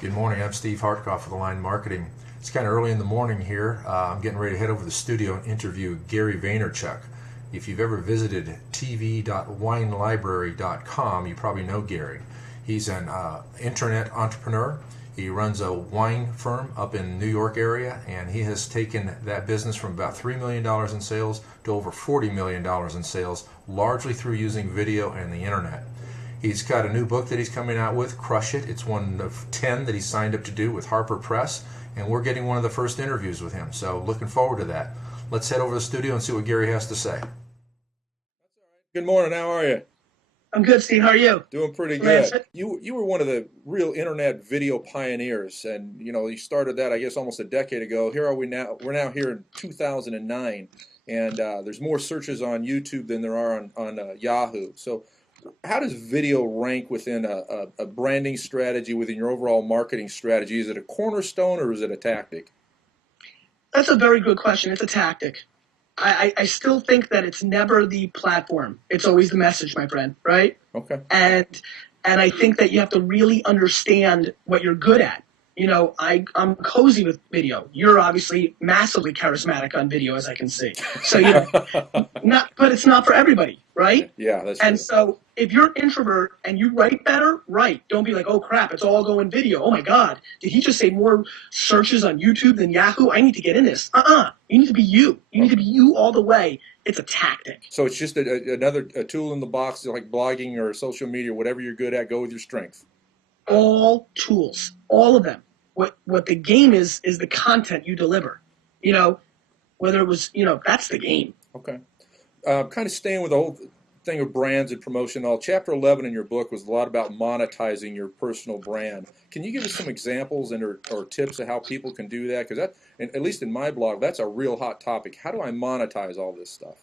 Good morning. I'm Steve Hartkopf with Align Marketing. It's kind of early in the morning here. I'm getting ready to head over to the studio and interview Gary Vaynerchuk. If you've ever visited tv.winelibrary.com, you probably know Gary. He's an internet entrepreneur. He runs a wine firm up in New York area, and he has taken that business from about $3 million in sales to over $40 million in sales, largely through using video and the internet. He's got a new book that he's coming out with, Crush It. It's one of 10 that he signed up to do with Harper Press, and we're getting one of the first interviews with him. So looking forward to that. Let's head over to the studio and see what Gary has to say. Good morning. How are you? I'm good, Steve. How are you? Doing pretty good. You were one of the real internet video pioneers, and you started that, I guess, almost a decade ago. Here are we now. We're now here in 2009, and there's more searches on YouTube than there are on Yahoo. So how does video rank within a branding strategy, within your overall marketing strategy? Is it a cornerstone or is it a tactic? That's a very good question. It's a tactic. I still think that it's never the platform. It's always the message, my friend, right? Okay. And I think that you have to really understand what you're good at. I'm cozy with video. You're obviously massively charismatic on video, as I can see. So, but it's not for everybody, right? Yeah, that's And true. so if you're an introvert and you write better, write. Don't be like, oh, crap, it's all going video. Oh, my God. Did he just say more searches on YouTube than Yahoo? I need to get in this. You need to be you. You need to be you all the way. It's a tactic. So it's just another tool in the box, like blogging or social media, whatever you're good at, go with your strength. All tools, all of them. What the game is the content you deliver. Whether it was, that's the game. Okay. Kind of staying with the whole thing of brands and promotion. All Chapter 11 in your book was a lot about monetizing your personal brand. Can you give us some examples or tips of how people can do that? Because at least in my blog, that's a real hot topic. How do I monetize all this stuff?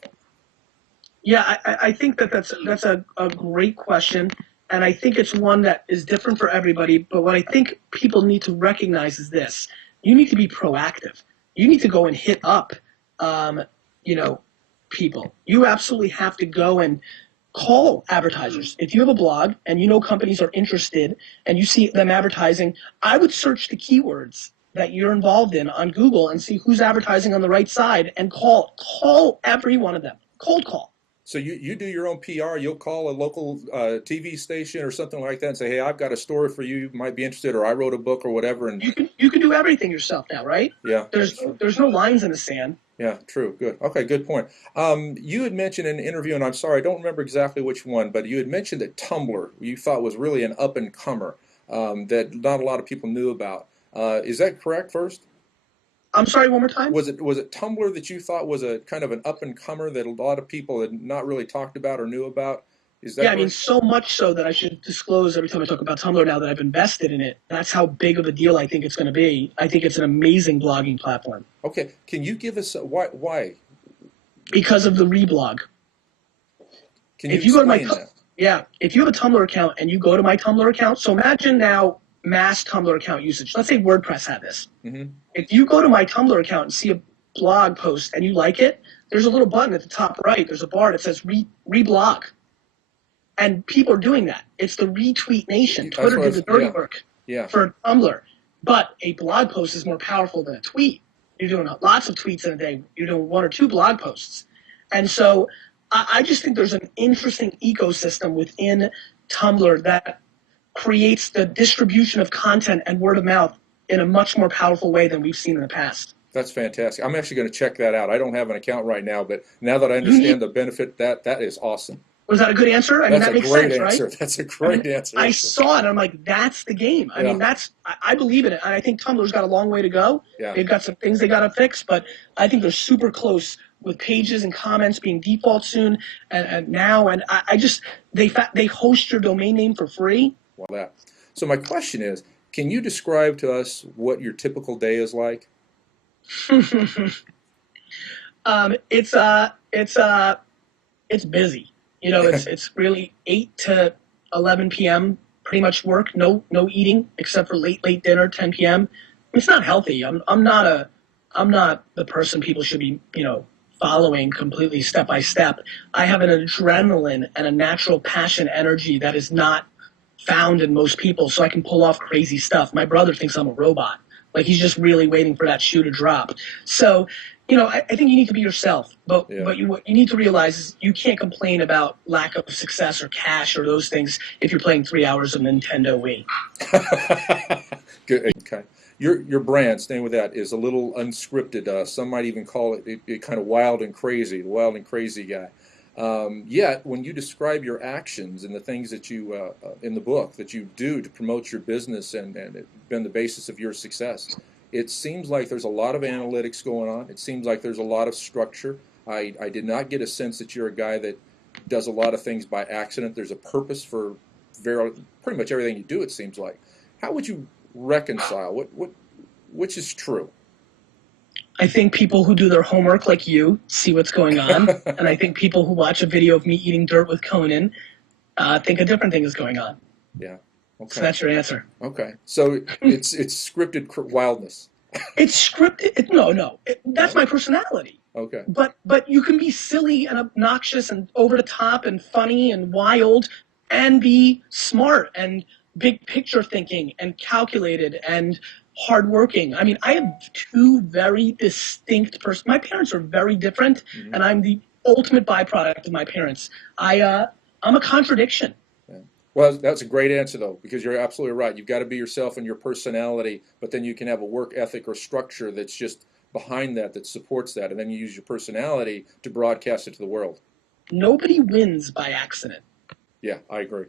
Yeah, I think that's a great question. And I think it's one that is different for everybody. But what I think people need to recognize is this. You need to be proactive. You need to go and hit up, people. You absolutely have to go and call advertisers. If you have a blog and companies are interested and you see them advertising, I would search the keywords that you're involved in on Google and see who's advertising on the right side and call every one of them. Cold call. So you do your own PR. You'll call a local TV station or something like that and say, hey, I've got a story for you. You might be interested, or I wrote a book or whatever. And you can do everything yourself now, right? Yeah. There's no lines in the sand. Yeah, true. Good. Okay, good point. You had mentioned in an interview, and I'm sorry, I don't remember exactly which one, but you had mentioned that Tumblr you thought was really an up-and-comer that not a lot of people knew about. Is that correct first? I'm sorry, one more time? Was it Tumblr that you thought was a kind of an up-and-comer that a lot of people had not really talked about or knew about? Is that yeah, I mean, so much so that I should disclose every time I talk about Tumblr now that I've invested in it. That's how big of a deal I think it's going to be. I think it's an amazing blogging platform. Okay. Can you give us why? Because of the reblog. Can you explain that? Yeah. If you have a Tumblr account and you go to my Tumblr account, so imagine now mass Tumblr account usage. Let's say WordPress had this. Mm-hmm. If you go to my Tumblr account and see a blog post and you like it, there's a little button at the top right. There's a bar that says reblog. And people are doing that. It's the retweet nation. Twitter did the dirty work for Tumblr. But a blog post is more powerful than a tweet. You're doing lots of tweets in a day. You're doing one or two blog posts. And so I just think there's an interesting ecosystem within Tumblr that creates the distribution of content and word of mouth in a much more powerful way than we've seen in the past. That's fantastic. I'm actually going to check that out. I don't have an account right now, but now that I understand the benefit, that is awesome. Was that a good answer? I mean, that makes sense, answer. Right? That's a great answer. I saw it, and I'm like, that's the game. I mean, I believe in it, and I think Tumblr's got a long way to go. Yeah. They've got some things they got to fix, but I think they're super close with pages and comments being default soon, and now, and I just, they host your domain name for free. Well, so my question is, can you describe to us what your typical day is like? It's busy. It's really 8 to 11 p.m. pretty much work. No eating except for late dinner, 10 p.m. It's not healthy. I'm not the person people should be following completely step by step. I have an adrenaline and a natural passion energy that is not found in most people, so I can pull off crazy stuff. My brother thinks I'm a robot. Like, he's just really waiting for that shoe to drop. So, I think you need to be yourself. But what you need to realize is you can't complain about lack of success or cash or those things if you're playing 3 hours of Nintendo Wii. Good. Okay. Your brand, staying with that, is a little unscripted. Some might even call it kind of wild and crazy, the wild and crazy guy. Yet, when you describe your actions and the things that you, in the book, that you do to promote your business and it's been the basis of your success, it seems like there's a lot of analytics going on. It seems like there's a lot of structure. I did not get a sense that you're a guy that does a lot of things by accident. There's a purpose for pretty much everything you do, it seems like. How would you reconcile? Which is true? I think people who do their homework like you see what's going on, and I think people who watch a video of me eating dirt with Conan think a different thing is going on. Yeah. Okay. So that's your answer. Okay. So it's scripted wildness. It's scripted. No. That's my personality. Okay. But you can be silly and obnoxious and over the top and funny and wild and be smart and big picture thinking and calculated and hardworking. I mean, I have two very distinct my parents are very different, and I'm the ultimate byproduct of my parents. I'm a contradiction. Yeah. Well, that's a great answer, though, because you're absolutely right. You've got to be yourself and your personality, but then you can have a work ethic or structure that's just behind that supports that, and then you use your personality to broadcast it to the world. Nobody wins by accident. Yeah, I agree.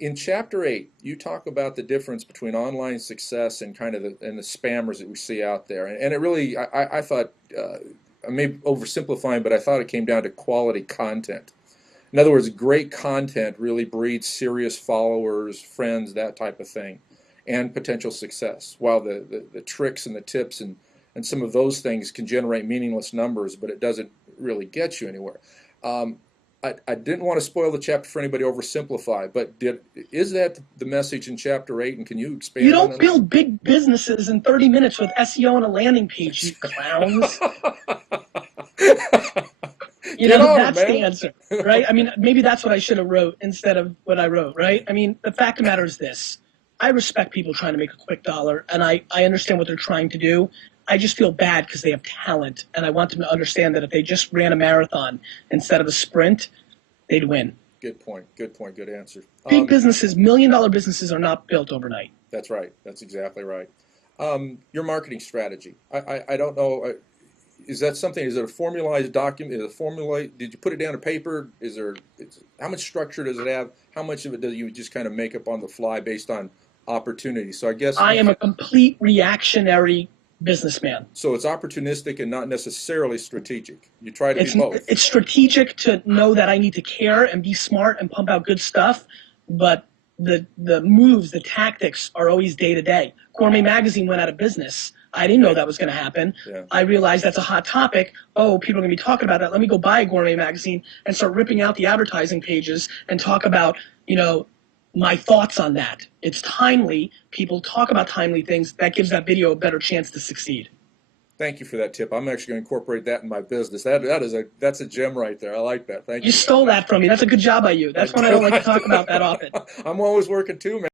In Chapter 8, you talk about the difference between online success and kind of the spammers that we see out there. And it really, I thought, I may be oversimplifying, but I thought it came down to quality content. In other words, great content really breeds serious followers, friends, that type of thing, and potential success. While the tricks and the tips and some of those things can generate meaningless numbers, but it doesn't really get you anywhere. I didn't want to spoil the chapter for anybody oversimplify, but is that the message in Chapter 8, and can you expand on that? You don't build big businesses in 30 minutes with SEO and a landing page, you clowns. That's the answer, right? I mean, maybe that's what I should have wrote instead of what I wrote, right? I mean, the fact of the matter is this. I respect people trying to make a quick dollar, and I understand what they're trying to do. I just feel bad because they have talent, and I want them to understand that if they just ran a marathon instead of a sprint, they'd win. Good point. Good answer. Big businesses, million-dollar businesses are not built overnight. That's right. That's exactly right. Your marketing strategy. I don't know. Is that something? Is it a formalized document? Is it formulate? Did you put it down on paper? How much structure does it have? How much of it do you just kind of make up on the fly based on opportunity? So I guess I am a complete reactionary businessman. So it's opportunistic and not necessarily strategic. You try to be both. It's strategic to know that I need to care and be smart and pump out good stuff, but the moves, the tactics are always day to day. Gourmet Magazine went out of business. I didn't know that was going to happen. Yeah. I realized that's a hot topic. Oh, people are going to be talking about that. Let me go buy a Gourmet Magazine and start ripping out the advertising pages and talk about, my thoughts on that. It's timely. People talk about timely things. That gives that video a better chance to succeed. Thank you for that tip. I'm actually going to incorporate that in my business. That's a gem right there. I like that. Thank you. You stole that from me. That's a good job by you. That's one I don't like to talk about that often. I'm always working too, man.